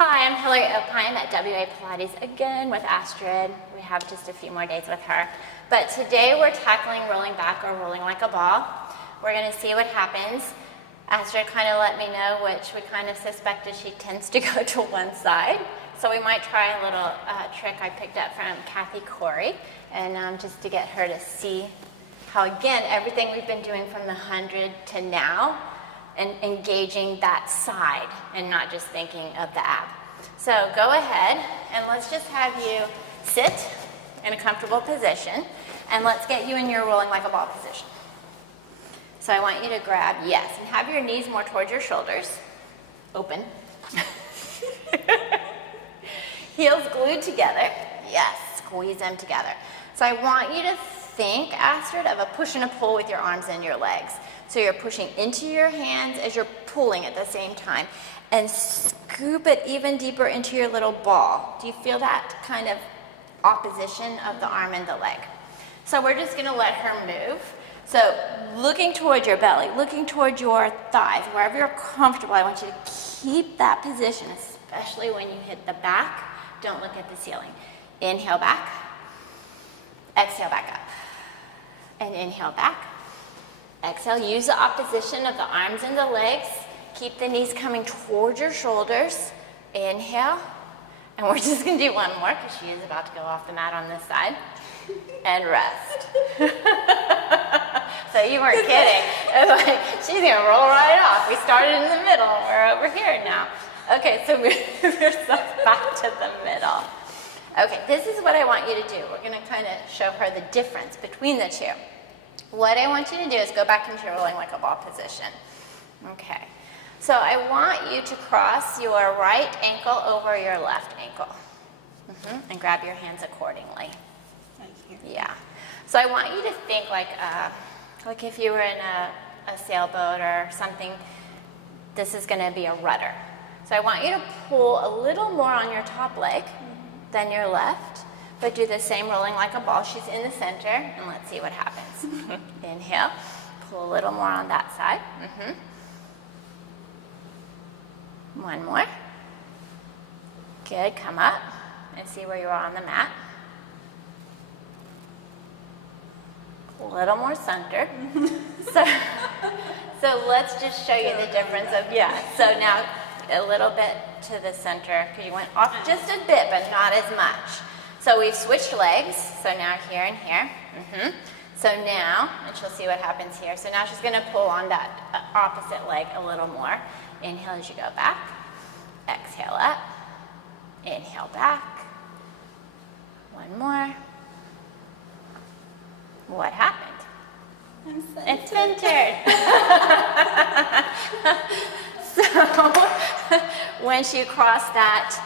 Hi, I'm Hillary Opine at WA Pilates again with Astrid. We have just a few more days with her. But today we're tackling rolling back or rolling like a ball. We're going to see what happens. Astrid kind of let me know which we kind of suspected she tends to go to one side. So we might try a little trick I picked up from Kathy Corey, and just to get her to see how, again, everything we've been doing from the 100 to now, and engaging that side and not just thinking of the ab. So go ahead and let's just have you sit in a comfortable position, and let's get you in your rolling like a ball position. So I want you to grab, yes, and have your knees more towards your shoulders, open. Heels glued together, yes, squeeze them together. So I want you to think, Astrid, of a push and a pull with your arms and your legs. So you're pushing into your hands as you're pulling at the same time, and scoop it even deeper into your little ball. Do you feel that kind of opposition of the arm and the leg? So we're just gonna let her move. So looking towards your belly, looking towards your thighs, wherever you're comfortable, I want you to keep that position, especially when you hit the back. Don't look at the ceiling. Inhale back, exhale back up, and inhale back. Exhale, use the opposition of the arms and the legs. Keep the knees coming towards your shoulders. Inhale, and we're just gonna do one more because she is about to go off the mat on this side. And rest. So you weren't kidding. It's like, she's gonna roll right off. We started in the middle, we're over here now. Okay, so move yourself back to the middle. Okay, this is what I want you to do. We're gonna kind of show her the difference between the two. What I want you to do is go back into rolling like a ball position. Okay, so I want you to cross your right ankle over your left ankle. And grab your hands accordingly. Right here. Yeah. So I want you to think like if you were in a sailboat or something, this is gonna be a rudder. So I want you to pull a little more on your top leg than your left, but do the same rolling like a ball. She's in the center, and let's see what happens. Inhale, pull a little more on that side. One more. Good, come up and see where you are on the mat. A little more center. So let's just show you the difference of, so now a little bit to the center, because you went off just a bit, but not as much. So we've switched legs, so now here and here. So now, and she'll see what happens here. So now she's gonna pull on that opposite leg a little more. Inhale as you go back, exhale up, inhale back. One more. What happened? I'm centered. It's centered. So when she crossed that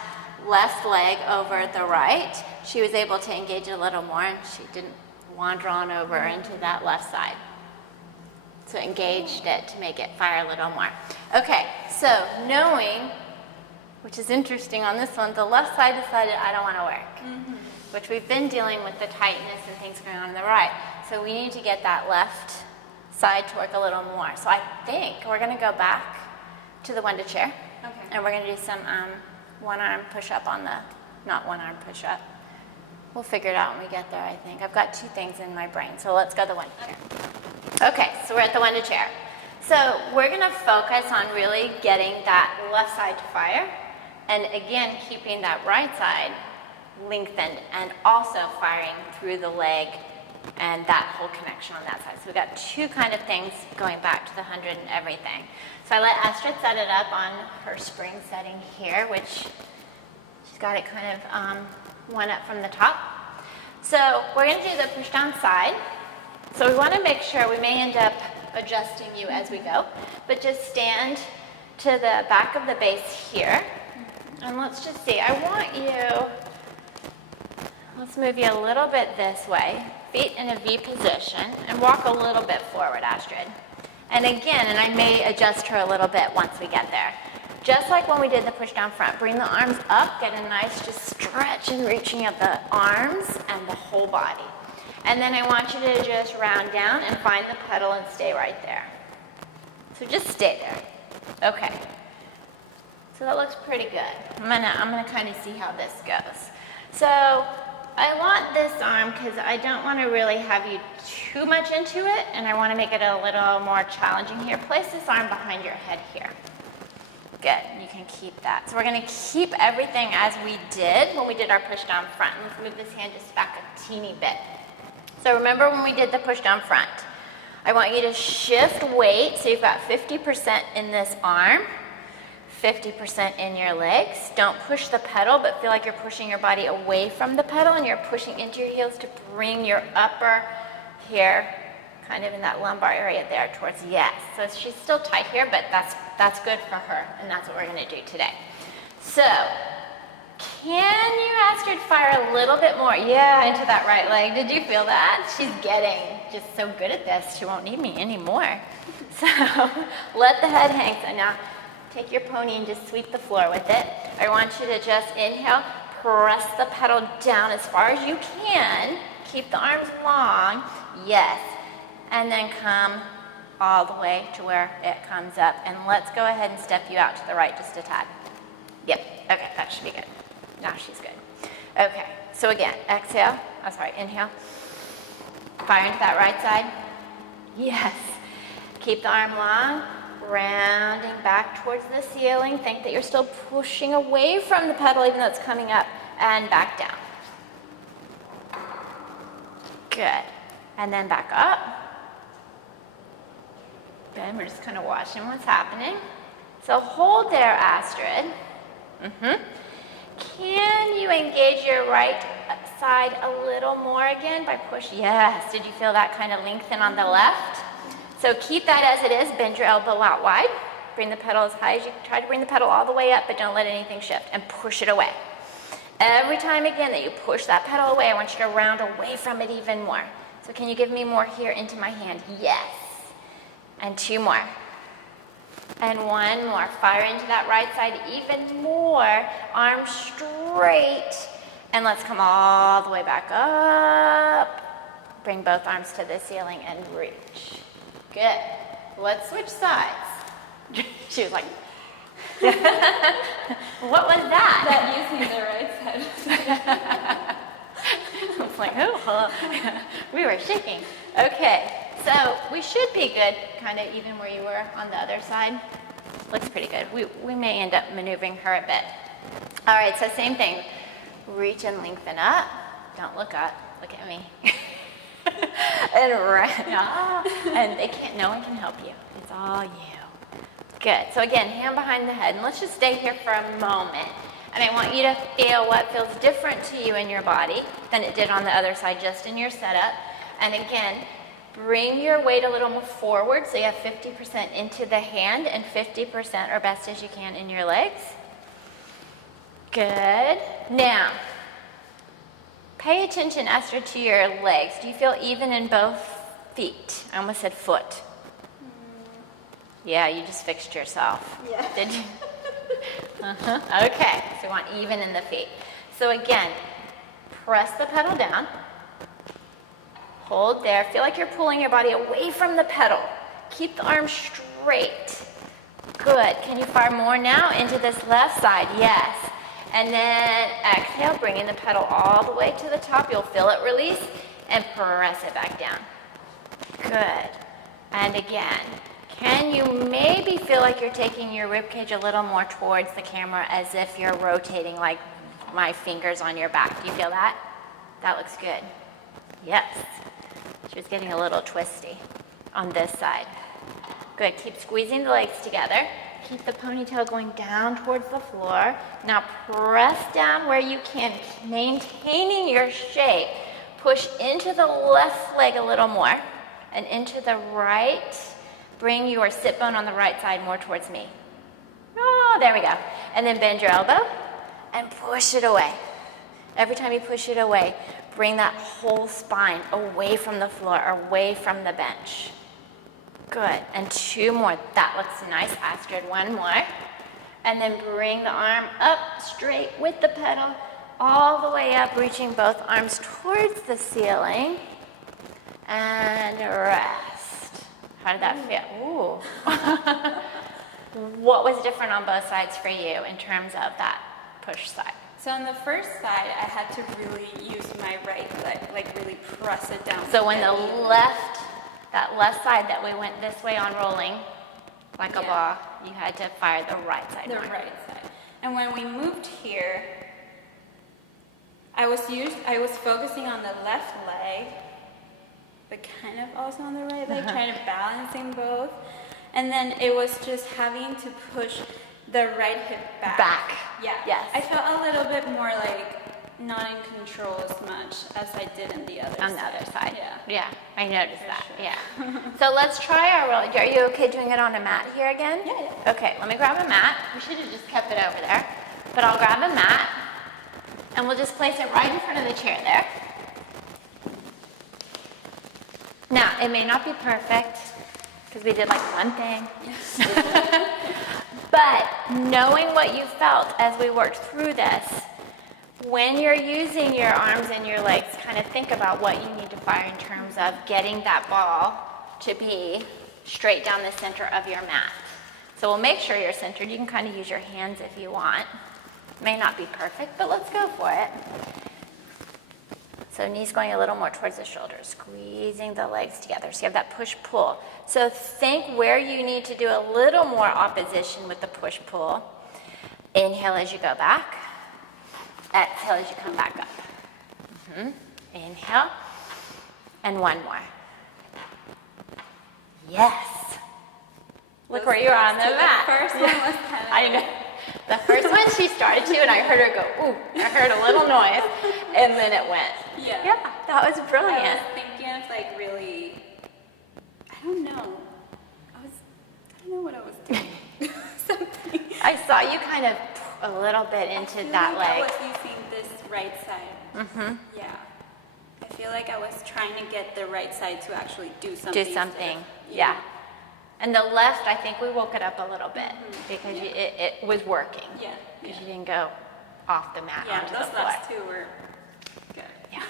left leg over the right, she was able to engage a little more, and she didn't wander on over into that left side. So engaged it to make it fire a little more. Okay, so knowing, which is interesting on this one, the left side decided I don't want to work, which we've been dealing with the tightness and things going on the right. So we need to get that left side to work a little more. So I think we're going to go back to the one-to chair. Okay. And we're going to do some one-arm push-up on the, not one-arm push-up. We'll figure it out when we get there, I think. I've got two things in my brain, so let's go the one-to-chair. Okay, so we're at the one-to-chair. So we're going to focus on really getting that left side to fire, and again, keeping that right side lengthened and also firing through the leg and that whole connection on that side. So we've got two kind of things going back to the 100 and everything. So I let Astrid set it up on her spring setting here, which she's got it kind of one up from the top. So we're going to do the push down side. So we want to make sure, we may end up adjusting you as we go, but just stand to the back of the base here. And let's just see, I want you, let's move you a little bit this way, feet in a V position, and walk a little bit forward, Astrid. And again, and I may adjust her a little bit once we get there. Just like when we did the push down front, bring the arms up, get a nice just stretch and reaching of the arms and the whole body. And then I want you to just round down and find the pedal and stay right there. So just stay there. Okay. So So that looks pretty good. I'm gonna kind of see how this goes. So I want this arm because I don't want to really have you too much into it, and I want to make it a little more challenging here. Place this arm behind your head here. Good, you can keep that. So we're gonna keep everything as we did when we did our push down front. Let's move this hand just back a teeny bit. So remember when we did the push down front? I want you to shift weight, so you've got 50% in this arm, 50% in your legs. Don't push the pedal, but feel like you're pushing your body away from the pedal and you're pushing into your heels to bring your upper here, kind of in that lumbar area there towards yes. So she's still tight here, but that's good for her, and that's what we're gonna do today. So, can you, Astrid, fire a little bit more? Yeah, into that right leg. Did you feel that? She's getting just so good at this, she won't need me anymore. So, let the head hang. So now, take your pony and just sweep the floor with it. I want you to just inhale, press the pedal down as far as you can. Keep the arms long, yes. And then come all the way to where it comes up. And let's go ahead and step you out to the right just a tad. Yep, okay, that should be good. Now she's good. Okay, so again, exhale, inhale. Fire into that right side. Yes. Keep the arm long, rounding back towards the ceiling. Think that you're still pushing away from the pedal even though it's coming up, and back down. Good. And then back up. Good, we're just kind of watching what's happening. So hold there, Astrid. Can you engage your right side a little more again by pushing? Yes, did you feel that kind of lengthen on the left? So keep that as it is, bend your elbow out wide. Bring the pedal as high as you can. Try to bring the pedal all the way up, but don't let anything shift, and push it away. Every time again that you push that pedal away, I want you to round away from it even more. So can you give me more here into my hand? Yes. And two more. And one more. Fire into that right side even more. Arms straight. And let's come all the way back up. Bring both arms to the ceiling and reach. Good. Let's switch sides. She was like, what was that? That using the right side. I was like, oh, hello. We were shaking. Okay, so we should be good, kind of even where you were on the other side. Looks pretty good. We may end up maneuvering her a bit. All right, so same thing. Reach and lengthen up. Don't look up. Look at me. And right. And no one can help you. It's all you. Good. So again, hand behind the head. And let's just stay here for a moment. And I want you to feel what feels different to you in your body than it did on the other side, just in your setup. And again, bring your weight a little more forward so you have 50% into the hand and 50% or best as you can in your legs. Good. Now, pay attention, Astrid, to your legs. Do you feel even in both feet? I almost said foot. Yeah, you just fixed yourself. Yeah. Did you? Okay, so we want even in the feet. So again, press the pedal down. Hold there. Feel like you're pulling your body away from the pedal. Keep the arms straight. Good. Can you fire more now into this left side? Yes. And then exhale, bringing the pedal all the way to the top. You'll feel it release and press it back down. Good. And again, can you maybe feel like you're taking your ribcage a little more towards the camera as if you're rotating like my fingers on your back? Do you feel that? That looks good. Yes. She was getting a little twisty on this side. Good. Keep squeezing the legs together. Keep the ponytail going down towards the floor. Now press down where you can, maintaining your shape. Push into the left leg a little more and into the right. Bring your sit bone on the right side more towards me. Oh, there we go. And then bend your elbow and push it away. Every time you push it away, bring that whole spine away from the floor, away from the bench. Good. And two more. That looks nice, Astrid. One more. And then bring the arm up straight with the pedal all the way up, reaching both arms towards the ceiling. And rest. How did that feel? Ooh. what was different on both sides for you in terms of that push side? So on the first side, I had to really use my right leg, like really press it down. So when to the get even. that left side that we went this way on rolling, like a ball, you had to fire the right side The more. right side. And when we moved here, I was focusing on the left leg, but kind of also on the right leg, trying to balancing both. And then it was just having to push the right hip back. Back. Yeah. Yes. I felt a little bit more like not in control as much as I did on the other side. On the other side. Yeah. Yeah, I noticed For that. sure. Yeah. So let's try our rolling. Are you okay doing it on a mat here again? Yeah. Okay, let me grab a mat. We should have just kept it over there. But I'll grab a mat and we'll just place it right in front of the chair there. Now, it may not be perfect because we did like one thing. But knowing what you felt as we worked through this, when you're using your arms and your legs, kind of think about what you need to fire in terms of getting that ball to be straight down the center of your mat. So we'll make sure you're centered. You can kind of use your hands if you want. May not be perfect, but let's go for it. So knees going a little more towards the shoulders, squeezing the legs together. So you have that push-pull. So think where you need to do a little more opposition with the push-pull. Inhale as you go back. Exhale as you come back up. Inhale. And one more. Yes. Look where you're on the mat. The first one was kind of... I know. The first one she started to, and I heard her go, ooh. I heard a little noise, and then it went. Yeah. That was brilliant. I was thinking of like really, I don't know what I was doing. Something. I saw you kind of a little bit into I feel that like leg. I was using this right side. Yeah. I feel like I was trying to get the right side to actually do something. Do something. instead of- Yeah. And the left, I think we woke it up a little bit because it was working. Yeah. Because you didn't go off the mat Yeah, onto the those floor. last two were good. Yeah.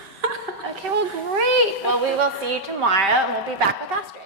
Okay, well, great. Well, we will see you tomorrow, and we'll be back with Astrid.